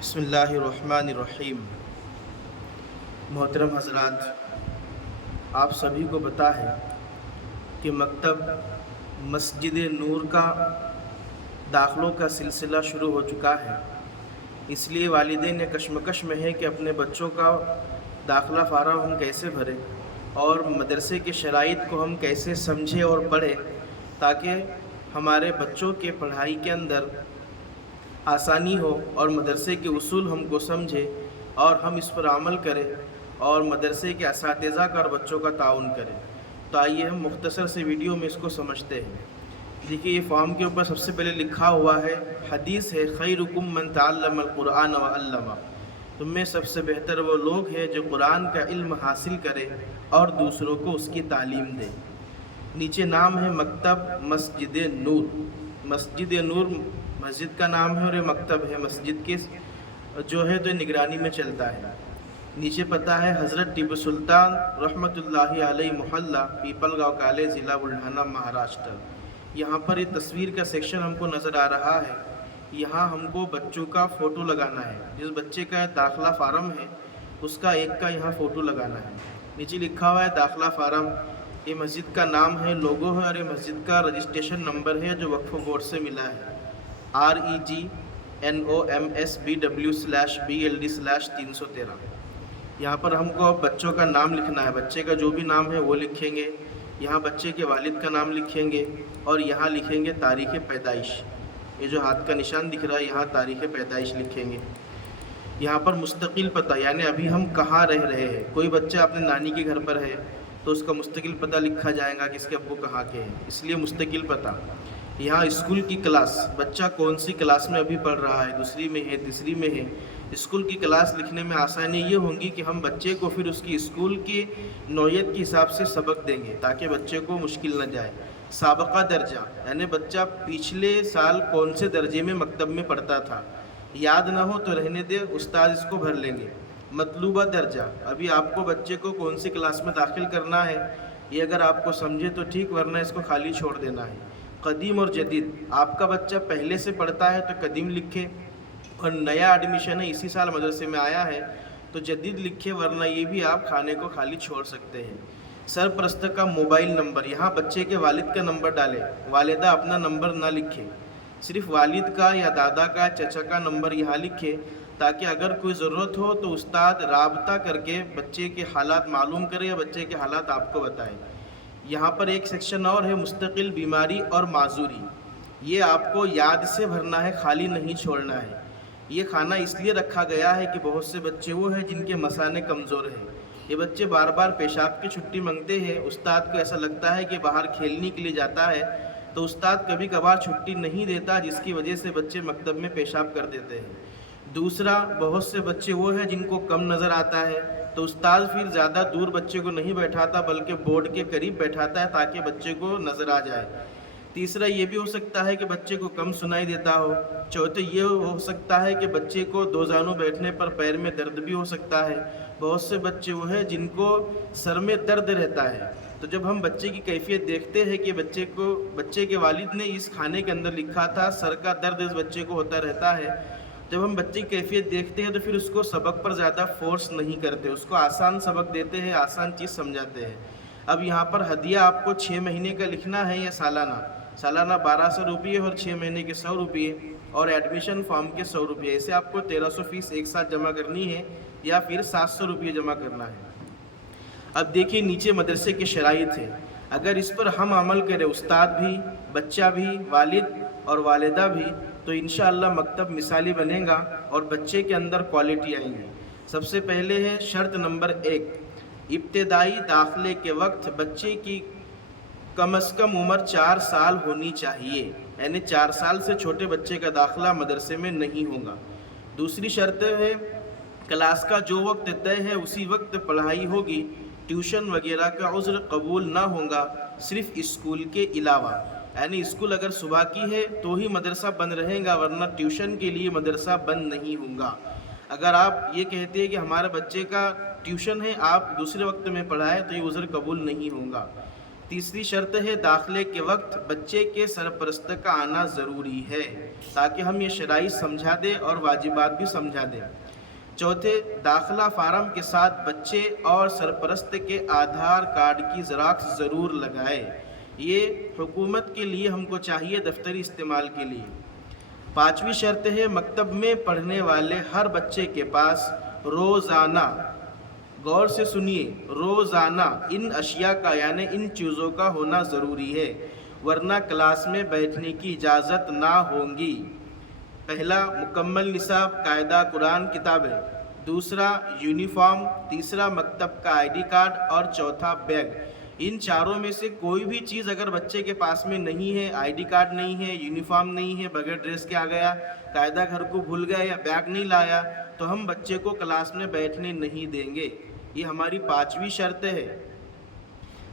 بسم اللہ الرحمن الرحیم۔ محترم حضرات، آپ سبھی کو پتہ ہے کہ مکتب مسجد نور کا داخلوں کا سلسلہ شروع ہو چکا ہے۔ اس لیے والدین کشمکش میں ہیں کہ اپنے بچوں کا داخلہ فارم ہم کیسے بھریں اور مدرسے کے شرائط کو ہم کیسے سمجھیں اور پڑھیں تاکہ ہمارے بچوں کے پڑھائی کے اندر آسانی ہو اور مدرسے کے اصول ہم کو سمجھے اور ہم اس پر عمل کریں اور مدرسے کے اساتذہ کا اور بچوں کا تعاون کریں۔ تو آئیے ہم مختصر سے ویڈیو میں اس کو سمجھتے ہیں۔ دیکھیے، یہ فارم کے اوپر سب سے پہلے لکھا ہوا ہے، حدیث ہے، خیرکم من تعلم القرآن وعلمہ، تم میں سب سے بہتر وہ لوگ ہیں جو قرآن کا علم حاصل کرے اور دوسروں کو اس کی تعلیم دے۔ نیچے نام ہے مکتب مسجد نور۔ مسجد نور مسجد کا نام ہے اور یہ مکتب ہے، مسجد کے جو ہے تو نگرانی میں چلتا ہے۔ نیچے پتہ ہے حضرت ٹیپو سلطان رحمۃ اللہ علیہ محلہ، پیپل گاؤں کالے، ضلع بلڈھانا، مہاراشٹر۔ یہاں پر یہ تصویر کا سیکشن ہم کو نظر آ رہا ہے۔ یہاں ہم کو بچوں کا فوٹو لگانا ہے۔ جس بچے کا داخلہ فارم ہے اس کا ایک کا یہاں فوٹو لگانا ہے۔ نیچے لکھا ہوا ہے داخلہ فارم۔ یہ مسجد کا نام ہے، لوگو ہے، اور یہ مسجد کا رجسٹریشن نمبر ہے جو وقف بورڈ سے ملا ہے، REGNOMSBW/BLD/313۔ یہاں پر ہم کو بچوں کا نام لکھنا ہے۔ بچے کا جو بھی نام ہے وہ لکھیں گے، یہاں بچے کے والد کا نام لکھیں گے اور یہاں لکھیں گے تاریخ پیدائش۔ یہ جو ہاتھ کا نشان دکھ رہا ہے یہاں تاریخ پیدائش لکھیں گے۔ یہاں پر مستقل پتہ، یعنی ابھی ہم کہاں رہ رہے ہیں۔ کوئی بچہ اپنے نانی کے گھر پر ہے تو اس کا مستقل پتہ لکھا جائے گا کہ اس کے ابو کہاں کے ہیں، اس لیے مستقل پتہ۔ یہاں اسکول کی کلاس، بچہ کون سی کلاس میں ابھی پڑھ رہا ہے، دوسری میں ہے، تیسری میں ہے۔ اسکول کی کلاس لکھنے میں آسانی یہ ہوگی کہ ہم بچے کو پھر اس کی اسکول کی نوعیت کے حساب سے سبق دیں گے تاکہ بچے کو مشکل نہ جائے۔ سابقہ درجہ، یعنی بچہ پچھلے سال کون سے درجے میں مکتب میں پڑھتا تھا، یاد نہ ہو تو رہنے دے، استاد اس کو بھر لیں گے۔ مطلوبہ درجہ، ابھی آپ کو بچے کو کون سی کلاس میں داخل کرنا ہے، یہ اگر آپ کو سمجھے تو ٹھیک، ورنہ اس کو خالی چھوڑ دینا ہے۔ قدیم اور جدید، آپ کا بچہ پہلے سے پڑھتا ہے تو قدیم لکھے، اور نیا ایڈمیشن ہے اسی سال مدرسے میں آیا ہے تو جدید لکھے، ورنہ یہ بھی آپ کھانے کو خالی چھوڑ سکتے ہیں۔ سرپرست کا موبائل نمبر، یہاں بچے کے والد کا نمبر ڈالیں، والدہ اپنا نمبر نہ لکھے، صرف والد کا یا دادا کا، چچا کا نمبر یہاں لکھے تاکہ اگر کوئی ضرورت ہو تو استاد رابطہ کر کے بچے کے حالات معلوم کرے یا بچے کے حالات آپ کو بتائے۔ یہاں پر ایک سیکشن اور ہے، مستقل بیماری اور معذوری۔ یہ آپ کو یاد سے بھرنا ہے، خالی نہیں چھوڑنا ہے۔ یہ کھانا اس لیے رکھا گیا ہے کہ بہت سے بچے وہ ہیں جن کے مثانے کمزور ہیں۔ یہ بچے بار بار پیشاب کی چھٹی مانگتے ہیں، استاد کو ایسا لگتا ہے کہ باہر کھیلنے کے لیے جاتا ہے تو استاد کبھی کبھار چھٹی نہیں دیتا، جس کی وجہ سے بچے مکتب میں پیشاب کر دیتے ہیں۔ دوسرا، بہت سے بچے وہ ہیں جن کو کم نظر آتا ہے تو استاد پھر زیادہ دور بچے کو نہیں بیٹھاتا بلکہ بورڈ کے قریب بیٹھاتا ہے تاکہ بچے کو نظر آ جائے۔ تیسرا، یہ بھی ہو سکتا ہے کہ بچے کو کم سنائی دیتا ہو۔ چوتھے، یہ ہو سکتا ہے کہ بچے کو دو زانوں بیٹھنے پر پیر میں درد بھی ہو سکتا ہے۔ بہت سے بچے وہ ہیں جن کو سر میں درد رہتا ہے، تو جب ہم بچے کی کیفیت دیکھتے ہیں کہ بچے کے والد نے اس کھانے کے اندر لکھا تھا سر کا درد اس بچے کو ہوتا رہتا ہے، جب ہم بچے کی کیفیت دیکھتے ہیں تو پھر اس کو سبق پر زیادہ فورس نہیں کرتے، اس کو آسان سبق دیتے ہیں، آسان چیز سمجھاتے ہیں۔ اب یہاں پر ہدیہ آپ کو 6 مہینے کا لکھنا ہے یا سالانہ؟ سالانہ 1200 روپیے اور 6 مہینے کے 100 روپیے اور ایڈمیشن فارم کے 100 روپیے، ایسے آپ کو 1300 فیس ایک ساتھ جمع کرنی ہے یا پھر 700 روپیے جمع کرنا ہے۔ اب دیکھیے نیچے مدرسے کے شرائط ہیں، اگر اس پر ہم عمل کریں، استاد بھی، بچہ بھی، والد اور والدہ بھی، تو انشاءاللہ مکتب مثالی بنے گا اور بچے کے اندر کوالٹی آئیں گی۔ سب سے پہلے ہے شرط نمبر 1، ابتدائی داخلے کے وقت بچے کی کم از کم عمر 4 سال ہونی چاہیے، یعنی 4 سال سے چھوٹے بچے کا داخلہ مدرسے میں نہیں ہوگا۔ دوسری شرط ہے کلاس کا جو وقت طے ہے اسی وقت پڑھائی ہوگی، ٹیوشن وغیرہ کا عذر قبول نہ ہوگا، صرف اسکول کے علاوہ، یعنی اسکول اگر صبح کی ہے تو ہی مدرسہ بند رہے گا، ورنہ ٹیوشن کے لیے مدرسہ بند نہیں ہوگا۔ اگر آپ یہ کہتے ہیں کہ ہمارے بچے کا ٹیوشن ہے، آپ دوسرے وقت میں پڑھائیں تو یہ عذر قبول نہیں ہوگا۔ تیسری شرط ہے داخلے کے وقت بچے کے سرپرست کا آنا ضروری ہے تاکہ ہم یہ شرائط سمجھا دیں اور واجبات بھی سمجھا دیں۔ چوتھے، داخلہ فارم کے ساتھ بچے اور سرپرست کے آدھار کارڈ کی زراکس ضرور لگائے، یہ حکومت کے لیے ہم کو چاہیے دفتری استعمال کے لیے۔ پانچویں شرط ہے مکتب میں پڑھنے والے ہر بچے کے پاس روزانہ، غور سے سنیے، روزانہ ان اشیاء کا یعنی ان چیزوں کا ہونا ضروری ہے، ورنہ کلاس میں بیٹھنے کی اجازت نہ ہوگی۔ پہلا، مکمل نصاب قاعدہ قرآن کتابیں، دوسرا یونیفارم، تیسرا مکتب کا آئی ڈی کارڈ اور چوتھا بیگ۔ ان چاروں میں سے کوئی بھی چیز اگر بچے کے پاس میں نہیں ہے، آئی ڈی کارڈ نہیں ہے، یونیفارم نہیں ہے، بغیر ڈریس کے آ گیا، قاعدہ گھر کو بھول گیا یا بیگ نہیں لایا، تو ہم بچے کو کلاس میں بیٹھنے نہیں دیں گے۔ یہ ہماری پانچویں شرط ہے۔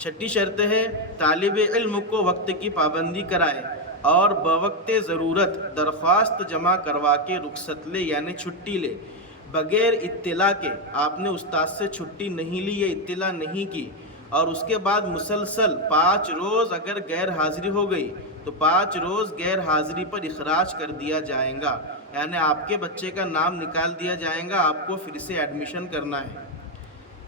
چھٹی شرط ہے طالب علم کو وقت کی پابندی کرائے اور بوقت ضرورت درخواست جمع کروا کے رخصت لے یعنی چھٹی لے، بغیر اطلاع کے۔ آپ نے استاد سے چھٹی نہیں لی یا اطلاع نہیں کی اور اس کے بعد مسلسل 5 روز اگر غیر حاضری ہو گئی تو 5 روز غیر حاضری پر اخراج کر دیا جائے گا، یعنی آپ کے بچے کا نام نکال دیا جائے گا، آپ کو پھر سے ایڈمیشن کرنا ہے۔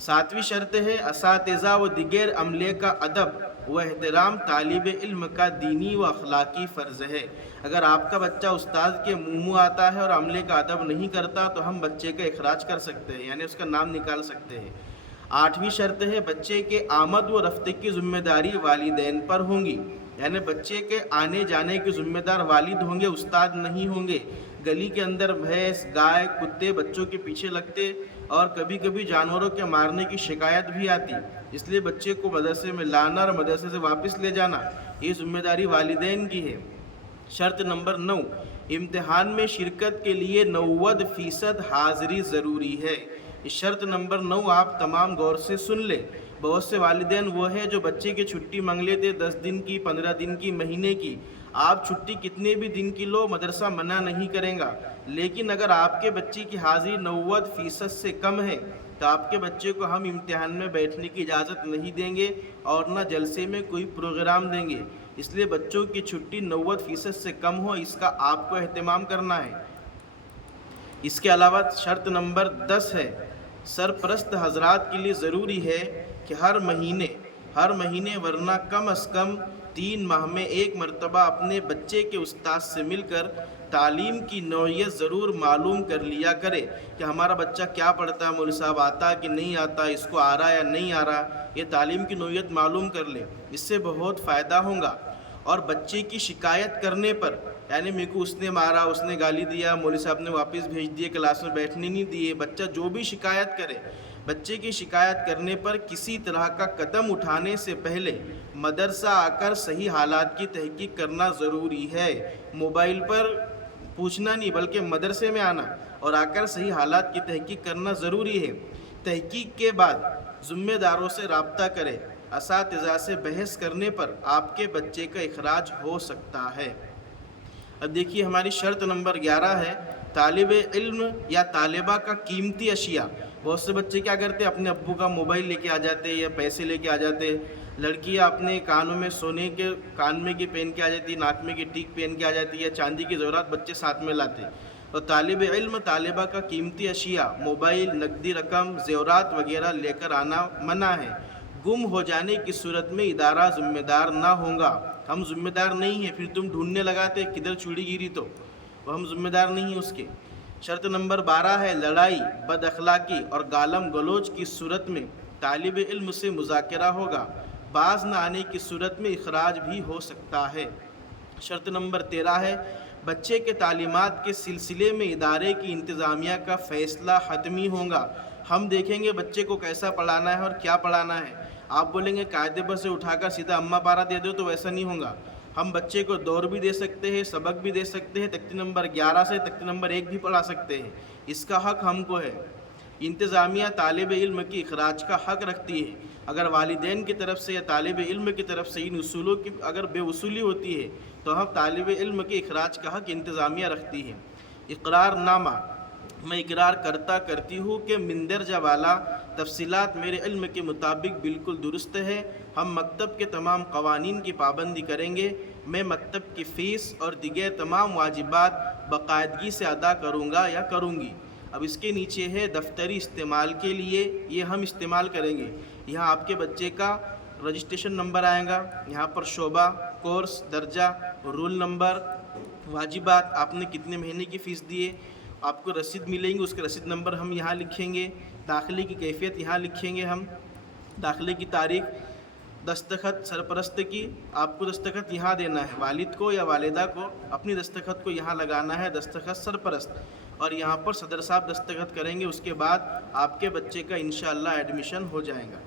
ساتویں شرط ہے اساتذہ و دیگر عملے کا ادب و احترام طالب علم کا دینی و اخلاقی فرض ہے۔ اگر آپ کا بچہ استاد کے منہ آتا ہے اور عملے کا ادب نہیں کرتا تو ہم بچے کا اخراج کر سکتے ہیں، یعنی اس کا نام نکال سکتے ہیں۔ آٹھویں شرط ہے بچے کے آمد و رفت کی ذمہ داری والدین پر ہوں گی، یعنی بچے کے آنے جانے کے ذمہ دار والد ہوں گے، استاد نہیں ہوں گے۔ گلی کے اندر بھینس، گائے، کتے بچوں کے پیچھے لگتے اور کبھی کبھی جانوروں کے مارنے کی شکایت بھی آتی، اس لیے بچے کو مدرسے میں لانا اور مدرسے سے واپس لے جانا یہ ذمہ داری والدین کی ہے۔ شرط نمبر 9، امتحان میں شرکت کے لیے 90% حاضری ضروری ہے۔ شرط نمبر 9 آپ تمام غور سے سن لیں۔ بہت سے والدین وہ ہیں جو بچے کی چھٹی مانگ لیتے 10 دن کی، 15 دن کی، مہینے کی۔ آپ چھٹی کتنے بھی دن کی لو، مدرسہ منع نہیں کرے گا، لیکن اگر آپ کے بچے کی حاضری 90% سے کم ہے تو آپ کے بچے کو ہم امتحان میں بیٹھنے کی اجازت نہیں دیں گے اور نہ جلسے میں کوئی پروگرام دیں گے۔ اس لیے بچوں کی چھٹی 90% سے کم ہو، اس کا آپ کو اہتمام کرنا ہے۔ اس کے علاوہ شرط نمبر 10 ہے سرپرست حضرات کے لیے ضروری ہے کہ ہر مہینے ورنہ کم از کم 3 ماہ میں ایک مرتبہ اپنے بچے کے استاد سے مل کر تعلیم کی نوعیت ضرور معلوم کر لیا کرے کہ ہمارا بچہ کیا پڑھتا ہے، مولوی صاحب آتا کہ نہیں آتا، اس کو آ رہا یا نہیں آ رہا، یہ تعلیم کی نوعیت معلوم کر لے، اس سے بہت فائدہ ہوگا۔ اور بچے کی شکایت کرنے پر، یعنی میرے کو اس نے مارا، اس نے گالی دیا، مولوی صاحب نے واپس بھیج دیے، کلاس میں بیٹھنے نہیں دیے، بچہ جو بھی شکایت کرے، بچے کی شکایت کرنے پر کسی طرح کا قدم اٹھانے سے پہلے مدرسہ آ کر صحیح حالات کی تحقیق کرنا ضروری ہے۔ موبائل پر پوچھنا نہیں بلکہ مدرسے میں آنا اور آ کر صحیح حالات کی تحقیق کرنا ضروری ہے۔ تحقیق کے بعد ذمہ داروں سے رابطہ کرے، اساتذہ سے بحث کرنے پر آپ کے بچے کا اخراج ہو سکتا ہے۔ اب دیکھیے ہماری شرط نمبر 11 ہے طالب علم یا طالبہ کا قیمتی اشیاء۔ بہت سے بچے کیا کرتے ہیں، اپنے ابو کا موبائل لے کے آ جاتے یا پیسے لے کے آ جاتے، لڑکیاں اپنے کانوں میں سونے کے کان میں کی پہن کے آ جاتی، ناک میں کی ٹیک پہن کے آ جاتی یا چاندی کی زیورات بچے ساتھ میں لاتے۔ اور طالب علم طالبہ کا قیمتی اشیاء، موبائل، نقدی رقم، زیورات وغیرہ لے کر آنا منع ہے۔ گم ہو جانے کی صورت میں ادارہ ذمہ دار نہ ہوگا، ہم ذمہ دار نہیں ہیں، پھر تم ڈھونڈنے لگاتے کدھر چوڑی گیری تو وہ ہم ذمہ دار نہیں ہیں اس کے۔ شرط نمبر 12 ہے لڑائی، بد اخلاقی اور گالم گلوچ کی صورت میں طالب علم سے مذاکرہ ہوگا، باز نہ آنے کی صورت میں اخراج بھی ہو سکتا ہے۔ شرط نمبر 13 ہے بچے کے تعلیمات کے سلسلے میں ادارے کی انتظامیہ کا فیصلہ حتمی ہوگا۔ ہم دیکھیں گے بچے کو کیسا پڑھانا ہے اور کیا پڑھانا ہے۔ آپ بولیں گے قاعدے پر سے اٹھا کر سیدھا اماں پارا دے دو تو ویسا نہیں ہوگا۔ ہم بچے کو دور بھی دے سکتے ہیں، سبق بھی دے سکتے ہیں، تختی نمبر 11 سے تختی نمبر 1 بھی پڑھا سکتے ہیں، اس کا حق ہم کو ہے۔ انتظامیہ طالب علم کی اخراج کا حق رکھتی ہے۔ اگر والدین کی طرف سے یا طالب علم کی طرف سے ان اصولوں کی اگر بے وصولی ہوتی ہے تو ہم طالب علم کے اخراج کا حق انتظامیہ رکھتی ہے۔ اقرار نامہ، میں اقرار کرتی ہوں کہ مندرجہ والا تفصیلات میرے علم کے مطابق بالکل درست ہے. ہم مکتب کے تمام قوانین کی پابندی کریں گے. میں مکتب کی فیس اور دیگر تمام واجبات باقاعدگی سے ادا کروں گا یا کروں گی. اب اس کے نیچے ہے دفتری استعمال کے لیے، یہ ہم استعمال کریں گے. یہاں آپ کے بچے کا رجسٹریشن نمبر آئے گا، یہاں پر شعبہ، کورس، درجہ، رول نمبر، واجبات، آپ نے کتنے مہینے کی فیس دیے، آپ کو رسید ملیں گی، اس کے رسید نمبر ہم یہاں لکھیں گے. داخلے کی کیفیت یہاں لکھیں گے ہم، داخلے کی تاریخ، دستخط سرپرست کی، آپ کو دستخط یہاں دینا ہے، والد کو یا والدہ کو اپنی دستخط کو یہاں لگانا ہے، دستخط سرپرست، اور یہاں پر صدر صاحب دستخط کریں گے. اس کے بعد آپ کے بچے کا انشاءاللہ ایڈمیشن ہو جائے گا.